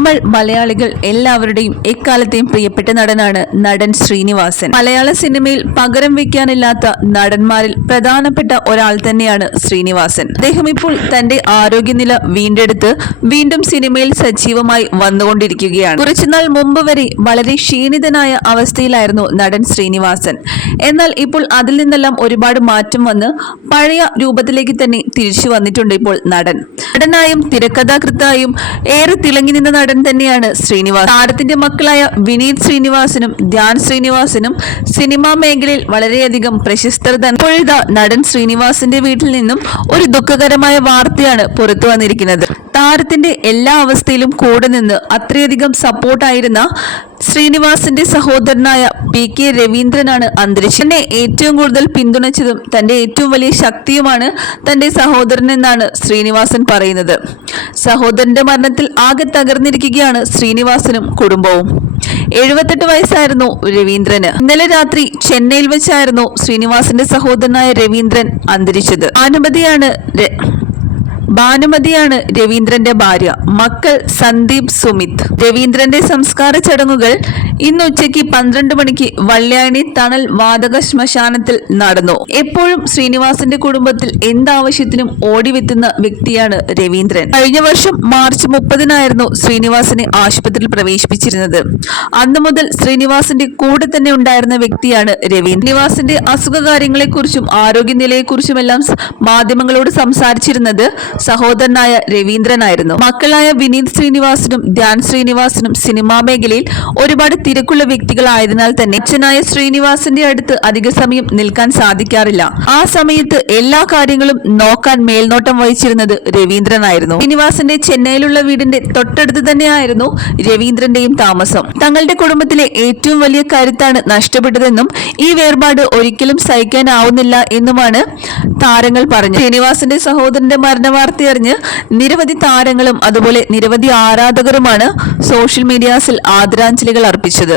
നമ്മൾ മലയാളികൾ എല്ലാവരുടെയും എക്കാലത്തെയും പ്രിയപ്പെട്ട നടനാണ് നടൻ ശ്രീനിവാസൻ. മലയാള സിനിമയിൽ പകരം വെക്കാനില്ലാത്ത നടന്മാരിൽ പ്രധാനപ്പെട്ട ഒരാൾ തന്നെയാണ് ശ്രീനിവാസൻ. അദ്ദേഹം ഇപ്പോൾ തന്റെ ആരോഗ്യനില വീണ്ടെടുത്ത് വീണ്ടും സിനിമയിൽ സജീവമായി വന്നുകൊണ്ടിരിക്കുകയാണ്. കുറച്ചുനാൾ മുമ്പ് വരെ വളരെ ക്ഷീണിതനായ അവസ്ഥയിലായിരുന്നു നടൻ ശ്രീനിവാസൻ. എന്നാൽ ഇപ്പോൾ അതിൽ നിന്നെല്ലാം ഒരുപാട് മാറ്റം വന്ന് പഴയ രൂപത്തിലേക്ക് തന്നെ തിരിച്ചു വന്നിട്ടുണ്ട് ഇപ്പോൾ നടൻ. നടനായും തിരക്കഥാകൃത്തായും ഏറെ തിളങ്ങി നിന്ന നടൻ തന്നെയാണ് ശ്രീനിവാസ്. താരത്തിന്റെ മക്കളായ വിനീത് ശ്രീനിവാസനും ധ്യാൻ ശ്രീനിവാസനും സിനിമാ മേഖലയിൽ വളരെയധികം പ്രശസ്തർ തന്നെ ഇപ്പോഴിതാ നടൻ ശ്രീനിവാസിന്റെ വീട്ടിൽ നിന്നും ഒരു ദുഃഖകരമായ വാർത്തയാണ് പുറത്തു വന്നിരിക്കുന്നത്. താരത്തിന്റെ എല്ലാ അവസ്ഥയിലും കൂടെ നിന്ന് അത്രയധികം സപ്പോർട്ടായിരുന്ന ശ്രീനിവാസിന്റെ സഹോദരനായ പി കെ രവീന്ദ്രനാണ് അന്തരിച്ചത്. തന്നെ ഏറ്റവും കൂടുതൽ പിന്തുണച്ചതും തന്റെ ഏറ്റവും വലിയ ശക്തിയുമാണ് തന്റെ സഹോദരൻ എന്നാണ് ശ്രീനിവാസൻ പറയുന്നത്. സഹോദരന്റെ മരണത്തിൽ ആകെ തകർന്നിരിക്കുകയാണ് ശ്രീനിവാസനും കുടുംബവും. എഴുപത്തെട്ട് വയസ്സായിരുന്നു രവീന്ദ്രന്. ഇന്നലെ രാത്രി ചെന്നൈയിൽ വെച്ചായിരുന്നു ശ്രീനിവാസന്റെ സഹോദരനായ രവീന്ദ്രൻ അന്തരിച്ചത്. അനുമതിയാണ് ഭാനുമതിയാണ് രവീന്ദ്രന്റെ ഭാര്യ മക്കൾ സന്ദീപ് സുമിത്. രവീന്ദ്രന്റെ സംസ്കാര ചടങ്ങുകൾ ഇന്ന് ഉച്ചയ്ക്ക് പന്ത്രണ്ട് മണിക്ക് വള്ളിയാണി തണൽ വാതക ശ്മശാനത്തിൽ നടന്നു. എപ്പോഴും ശ്രീനിവാസന്റെ കുടുംബത്തിൽ എന്താവശ്യത്തിനും ഓടിവെത്തുന്ന വ്യക്തിയാണ് രവീന്ദ്രൻ. കഴിഞ്ഞ വർഷം മാർച്ച് മുപ്പതിനായിരുന്നു ശ്രീനിവാസനെ ആശുപത്രിയിൽ പ്രവേശിപ്പിച്ചിരുന്നത്. അന്നു മുതൽ ശ്രീനിവാസന്റെ കൂടെ തന്നെ ഉണ്ടായിരുന്ന വ്യക്തിയാണ് രവീന്ദ്രൻ. ശ്രീനിവാസന്റെ അസുഖകാര്യങ്ങളെക്കുറിച്ചും ആരോഗ്യനിലയെക്കുറിച്ചുമെല്ലാം മാധ്യമങ്ങളോട് സംസാരിച്ചിരുന്നത് സഹോദരനായ രവീന്ദ്രനായിരുന്നു. മക്കളായ വിനീത് ശ്രീനിവാസനും ധ്യാൻ ശ്രീനിവാസനും സിനിമാ മേഖലയിൽ ഒരുപാട് തിരക്കുള്ള വ്യക്തികളായതിനാൽ തന്നെ അച്ഛനായ ശ്രീനിവാസന്റെ അടുത്ത് അധിക സമയം നിൽക്കാൻ സാധിക്കാറില്ല. ആ സമയത്ത് എല്ലാ കാര്യങ്ങളും നോക്കാൻ മേൽനോട്ടം വഹിച്ചിരുന്നത് രവീന്ദ്രനായിരുന്നു. ശ്രീനിവാസന്റെ ചെന്നൈയിലുള്ള വീടിന്റെ തൊട്ടടുത്ത് തന്നെയായിരുന്നു രവീന്ദ്രന്റെയും താമസം. തങ്ങളുടെ കുടുംബത്തിലെ ഏറ്റവും വലിയ കരുത്താണ് നഷ്ടപ്പെട്ടതെന്നും ഈ വേർപാട് ഒരിക്കലും സഹിക്കാനാവുന്നില്ല എന്നുമാണ് താരങ്ങൾ പറഞ്ഞത്. ശ്രീനിവാസന്റെ സഹോദരന്റെ മരണവാർത്തയറിഞ്ഞ് നിരവധി താരങ്ങളും അതുപോലെ നിരവധി ആരാധകരുമാണ് സോഷ്യൽ മീഡിയാസിൽ ആദരാഞ്ജലികൾ അർപ്പിച്ചത്.